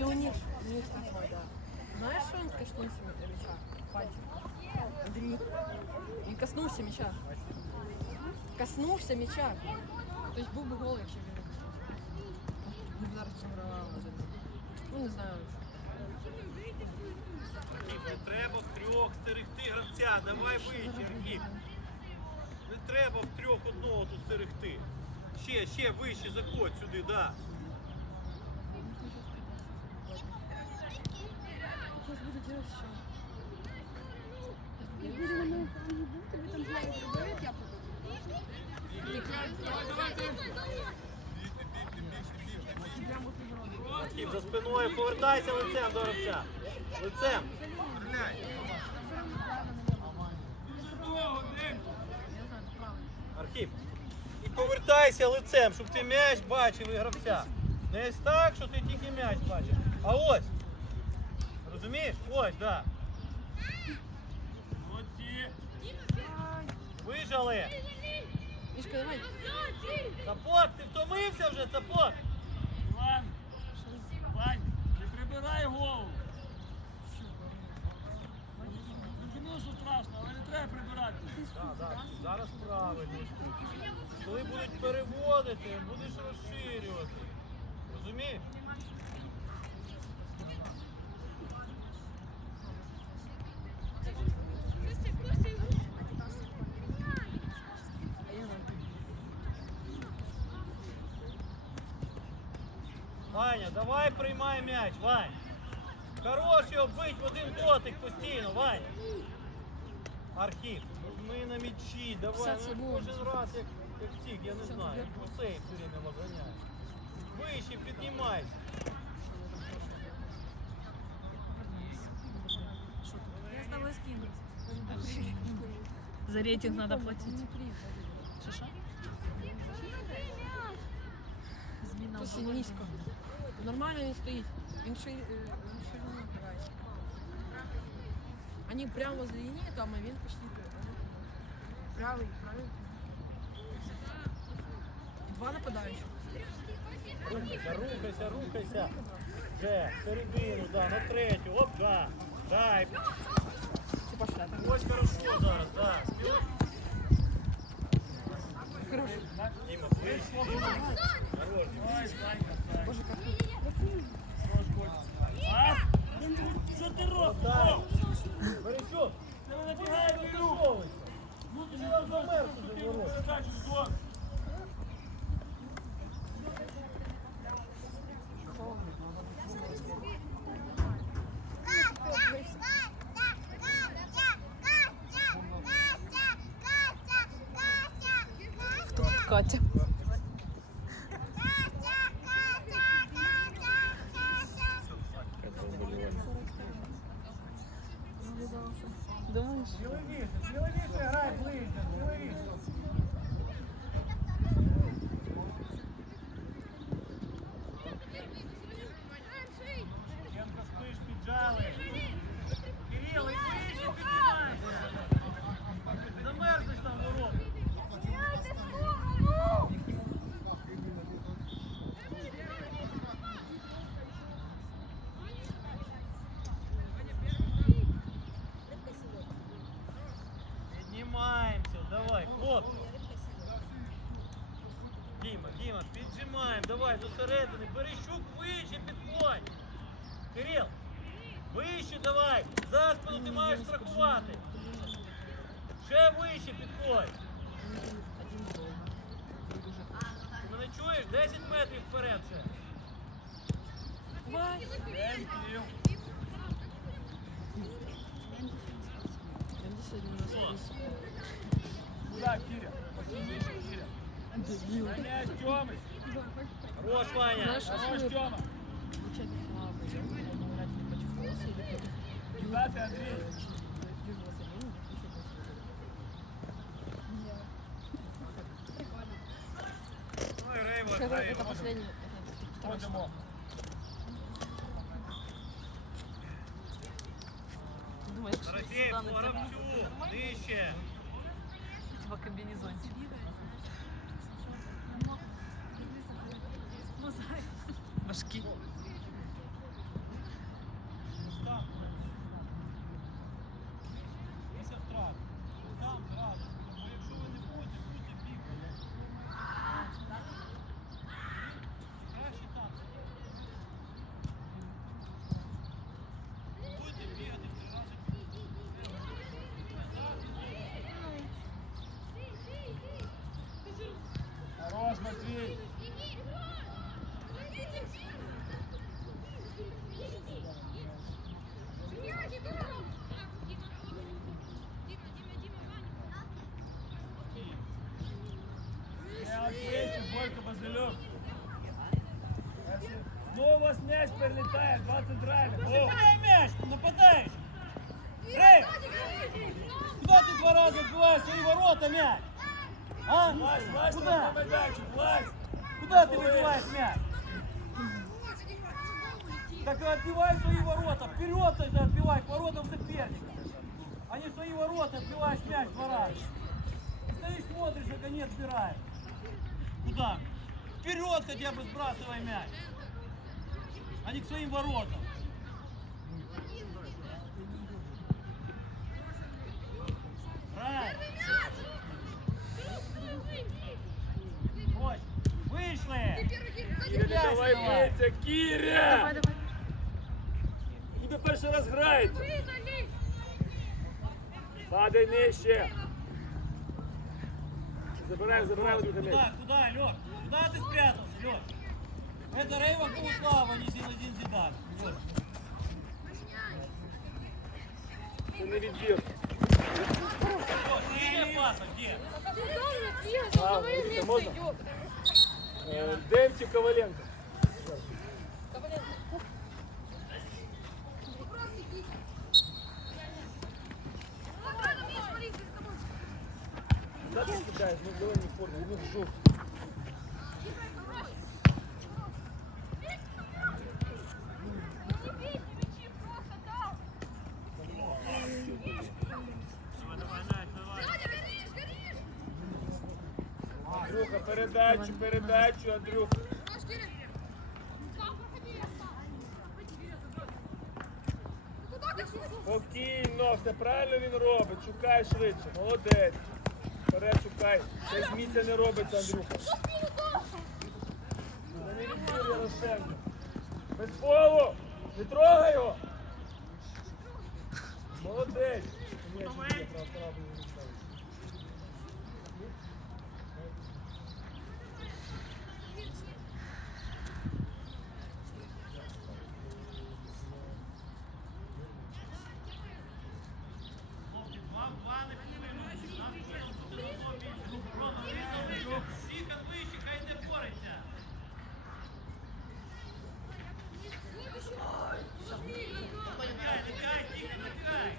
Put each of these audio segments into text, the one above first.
И у них, у них такой. Знаешь, что он коснулся мяча? Пальчик. Андрей. Він коснулся мяча. Коснулся мяча. То есть був би гол, якщо він не коснулся. Б зараз програвали. Ну, не знаю. Треба в трьох стерегти гравця. Давай Архіп. Не треба в трьох одного тут стерегти. Ще, ще вище заходь сюди, да. Буду делать все. Я буду на моєму фоні бути, ви там знову пробують, я буду. Архіп, за спиною повертайся лицем до гравця. Лицем. Архіп. І повертайся лицем, щоб ти м'яч бачив і гравця. Не ось так, що ти тільки м'яч бачиш. А ось. Розумієш? Ось, так. Вижали. Мишка, давай. Сапог, ти втомився вже, сапог? Іван, Вань, не прибирай голову. Розумію, що страшно, але не треба прибирати. Так, так, зараз правильно. Коли будуть переводити, будеш розширювати. Розумієш? м'яч, Вань. Хорош його бить в один дотик постійно, Вань. Архів, ну ми на м'ячі, давай. 50 Ну, секунд. кожен раз як, як тік, я не Все, знаю. я- Як гусей все время возганяє. Вище піднімайся. Я з тобою скину. За рейтинг надо платить. Шиша? Зміна Пусть низько. Нормально він стоїть. Він ши, е, він ширину грає. Они прямо возле линии там, а він почти правий, правий. Два нападающих. Рухайся, рухайся, рухайся. Вже, середину, да, на третю. Оп, да. Дай. Ти пошла там. Ось хорошо зараз, да. Хорош. Діма, вище, Діма. Хорош, Діма. Ой, Санька, Санька. Боже, как Що ти робиш? Борисюк, Ти не набігай ти вперед. Ну ти ж нам замерз Думаєш? Сміливіше, сміливіше грай ближче, сміливіше. давай. За спину ти маєш страхувати. Ще вище підходь. Ти мене чуєш? 10 метрів вперед ще. Давай. Енків. Він сьогодні у нас якийсь. Куда, Киря? Пошли вище, Киря. Ганяй, Тьомич. Хорош, Ваня. Знаєш, Хорош, особливо Куда ти, Андрій? Южного Сахалина, Ну і Рейва, Это, грає. это последний. Это второй Ходимо. Думаєш, що Дорофєєв, стане по тебе гравцю. м'яч перелітає, два центральних. О! Забирай м'яч, нападаєш. Грей! Куди ти два рази відбиваєш свої ворота м'яч? А? Влазь, влазь Куди? на майданчик, влазь. Куда ты выбиваешь мяч? Так отбивай свои ворота, вперед тогда отбивай к воротам соперника. А не в свои ворота отбиваешь мяч два раза. Ты стоишь, смотришь, как они отбирают. Куда? Вперед хотя бы сбрасывай мяч. А не к своим воротам. Правильно. Ой, вышли! Кіря, давай бийся, Кіря! Давай, давай. Ніби перший раз грають. Падай нижче. Забираємо, забираємо другий м'яч. Куда, Это Рейва Богуслава, не Зинедин Зидан. Лёш. Це не відбір. Лёш, где паса, где? А, Віка, можна? Е, Демчик Коваленко. Куда ти кидаєш? Ну, в зеленій формі, ну, в жовтій. Андрюха, передачу, передачу, Андрюха. Спокійно, все правильно він робить. Шукай швидше. Молодець. Вперед шукай. Це місця не робиться, Андрюха. Без фолу! Не трогай його! Молодець! Ні, ще є, прав- прав, не ставиш. Тихо, вище, хай не бореться. Набегай, набегай, тихо, набегай.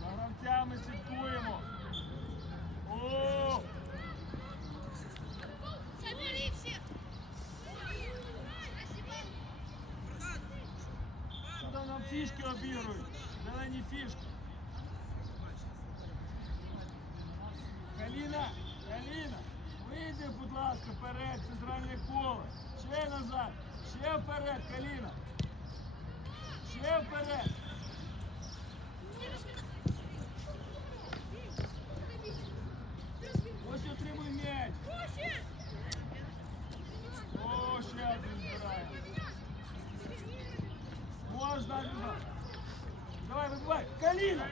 За гравцями слідкуємо. О! Що там нам фішки обігрують? Зелені фішки. Каліна, Каліна, вийди, будь ласка, вперед, центральне коло. Ще назад, ще вперед, Каліна. Ще вперед. Можна, Люба. Давай, выбивай. Калина!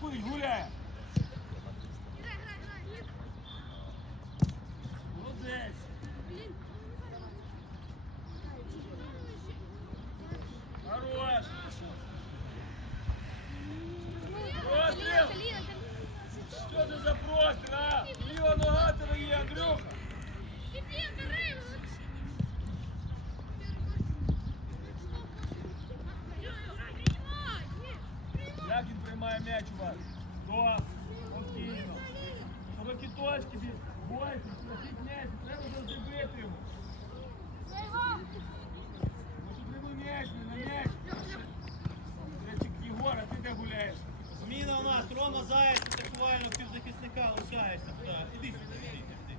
Пусть гуляє? Молодець. Хорош. Простріл. Що це за простір, а? Ліва нога тебе є, Андрюха. Як він приймає м'яч у вас? Стоп, спокійно. Широкі точки, бій. Бойся, просіть м'яч, треба завжди бити йому. Ось отримуй м'яч, не на м'яч. Речик Єгор, а ти де гуляєш? Зміна у нас. Рома Заєць, атакувального півзахисника лишається. Так, Іди сюди, іди, іди.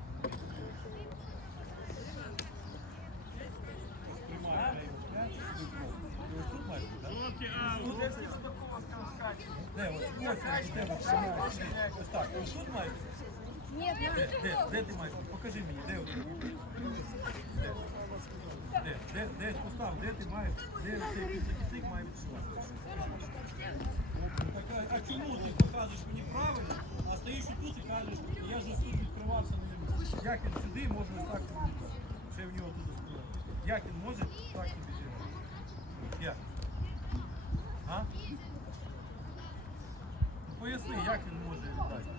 Жовті аут. Де ось? Ось ось, де ось тримаєш? Ось так. Ось тут маєш? Нет, я Де, де, де ти? Покажи мені, де ось? Де? Де? Де, постав, де ти маєш? Де цей півзахисник має відсувати? Так, а- а чому ти показуєш мені правильно, а стоїш тут і кажеш, я ж ось тут відкривався на ньому. Як він сюди може так робити? Ще в нього тут застояв. Як він може так тобі? Як? А? Поясни, як він може віддати?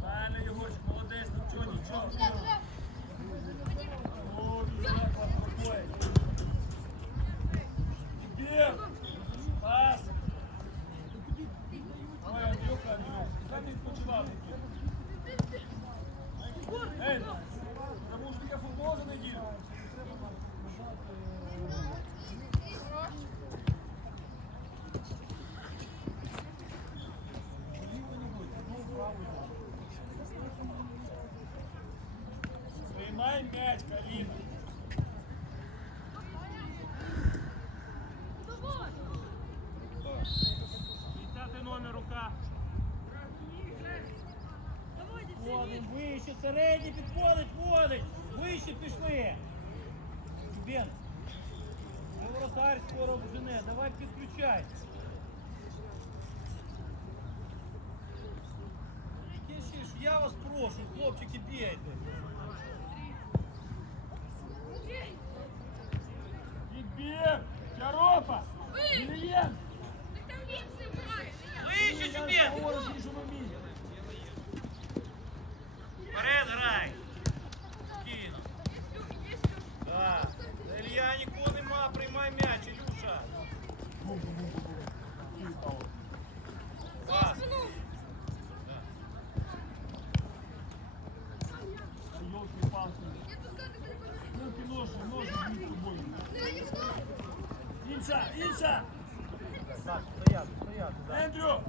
Правильно, Єгорчик, молодець, нічого, нічого. О, дуже спокійно. Іди. Пас. Ой, Андрюха, Андрюха, сам відпочивав. Ей, тому що таке футбол за неділю. Приймай м'яч, Каліна. Десятий номер рука. Вводить, вище, середній підходить, вводить. Вище пішли. Бен. Воротар скоро вжене. Давай підключай. Яке ще ж? Я вас прошу, хлопчики, бійте. Відбір! Чаропа! Ілієн! Вище, Я говорю, в іншому місці. Вперед грай. Спокійно. Так. За Ілья нікого нема, приймай м'яч, Ілюша. Пас. Йолки-палки. Руки, ножи, ножи б'ють тобою. Інша, інша! Стояти, стояти, так. Ендрю!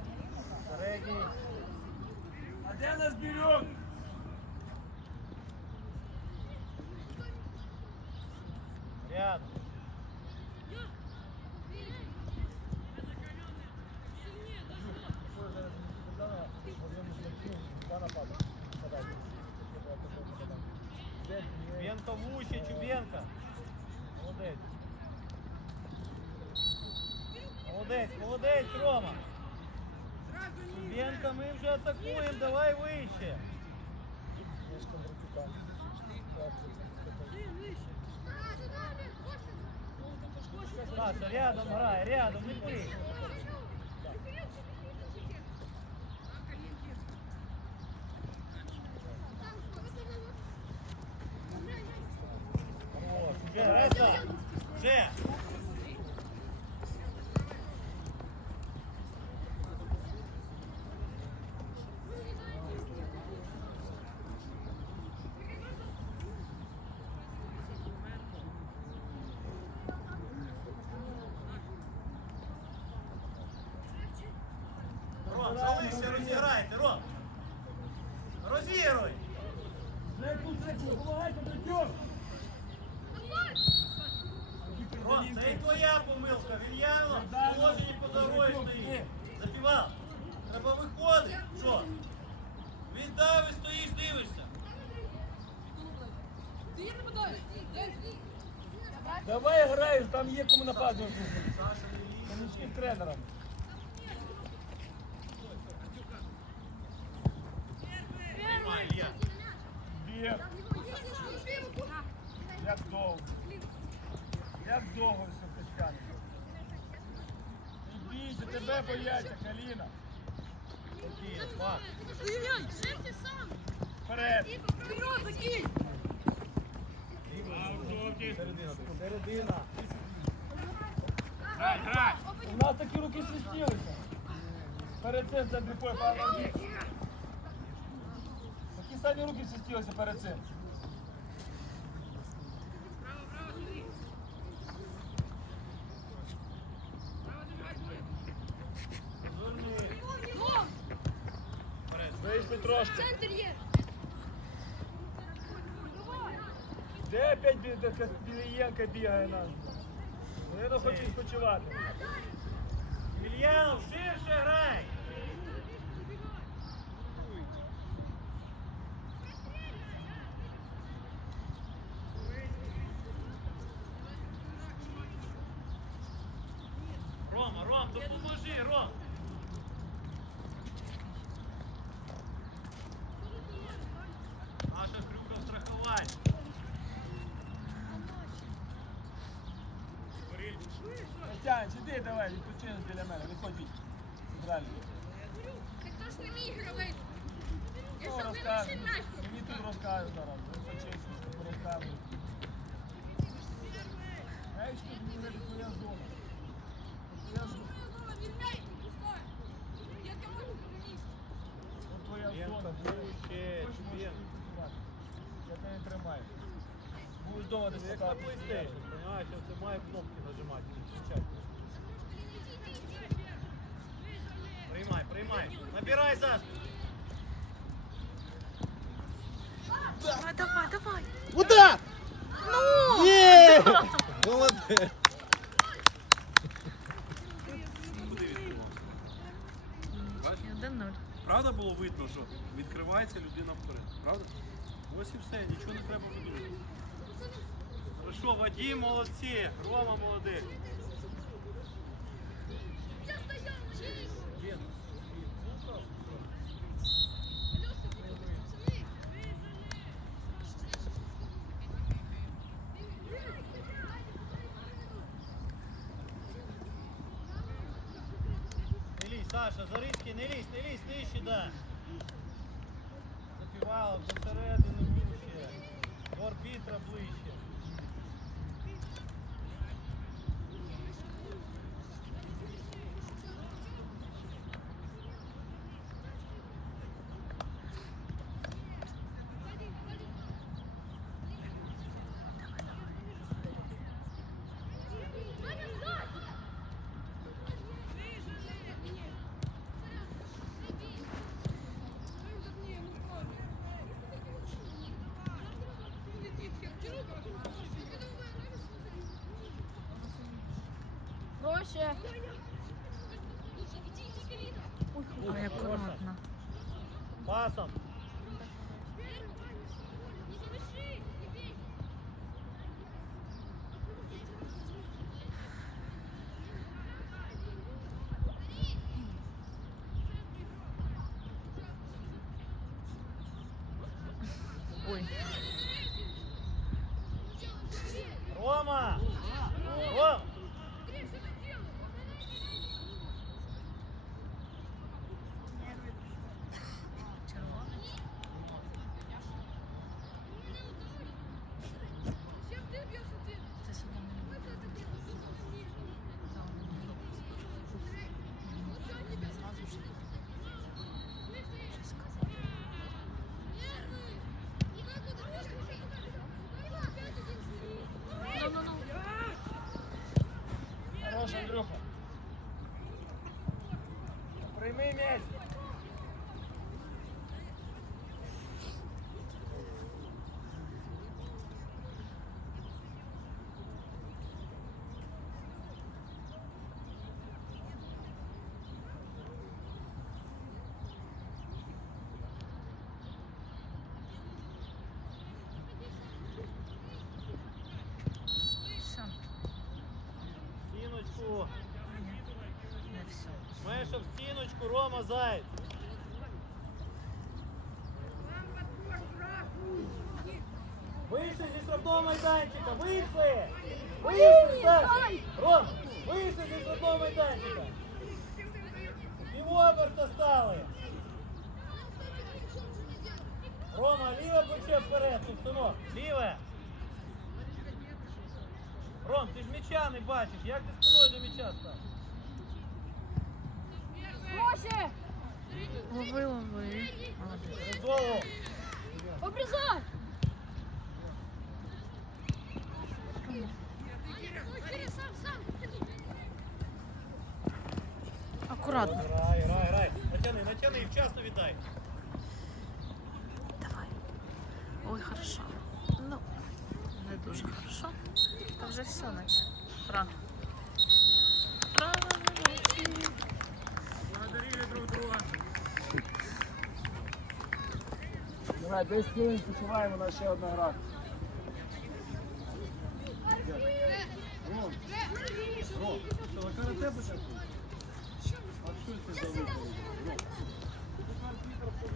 Середній. А де нас берет? Рядом. Чубенко вуще, Чубенко. Молодець. Молодець, молодець, Рома. Чубенко, ми вже атакуємо, давай вище. Саша, рядом грай, рядом, не ти. О, Вже, грай сам. Вже. Ром, залишся, розіграйте, Ром. Розігруй. Зеку, зеку, допомагайте, Петюк! Ром, це і твоя помилка. Вільяно, в положенні по дорозі стоїть. Запівав. Треба виходити. Що? Віддав і стоїш, дивишся. Давай граєш, там є кому нападувати. Помічним тренером. Приймай, Ілья. Біг. Як довго. Як довго пескане. Не тебе бояться, Каліна. Вперед. Середина. Грай, грай. У нас такі руки свистілися. Перед цим поля, Павло. Такі самі руки всі стілися перед цим. Білієнка бігає нам? Вони не хочуть спочивати. Ільянов, ширше грай! Рома, Ром, допоможи, Ром! Наша крюка страховать. Настян, іди давай, відпочинеш біля мене, виходь від центральний. Так хто ж не мій гравець? Я Ну, що розкажу. виношив м'яч? Мені тут розкажуть зараз. Височинський, порозказують. Знаєш, тут буде твоя зона. Твоя зона. Я кому От твоя Ленка, зона. ближче, Хочеш, можеш Ленка. працювати. Я тебе не тримаю. Будеш вдома десь Як на. PlayStation, понимаешь, це має кнопки нажимати, не кричати. Приймай, приймай. Набирай за спину. Давай, давай, давай. Удар! Ну! Є! Молодець! Правда було видно, що відкривається людина вперед. Правда? Ось і все, нічого не треба видумати. Хорошо, Вадим, молодці. Рома молодець. 是 Меша в стіночку, Рома Заєць. Вийшли зі штрафного майданчика, вийшли! Вийшли, Саш! Ром, вийшли зі штрафного майданчика! Півоберта стали! Рома, ліве плече вперед, синок, ліве! Ром, ти ж м'яча не бачиш, як ти спиною до м'яча став? Молодець. Готово. Обрізай! Акуратно. Грай, грай, грай. Натяни, натяни і вчасно віддай. Давай. Ой, хорошо. Ну, не дуже хорошо. Та вже все наче. Рано. Рано не Давай, 10 хвилин почуваємо на ще одна гра.